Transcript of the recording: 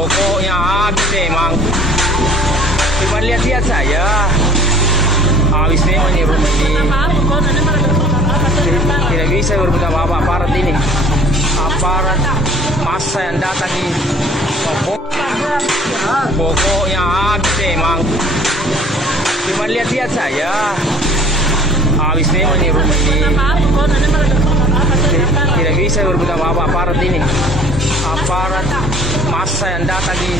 Pokoknya habis memang. Cuma lihat-lihat saya. Habis memang nih rumah ini. Tidak bisa berbuat apa-apa aparat ini. Aparat masa yang datang ini. Pokoknya habis memang. Cuma lihat-lihat saya. Habis memang nih rumah ini. Tidak bisa berbuat apa-apa aparat ini. Aparat masa yang datang ini.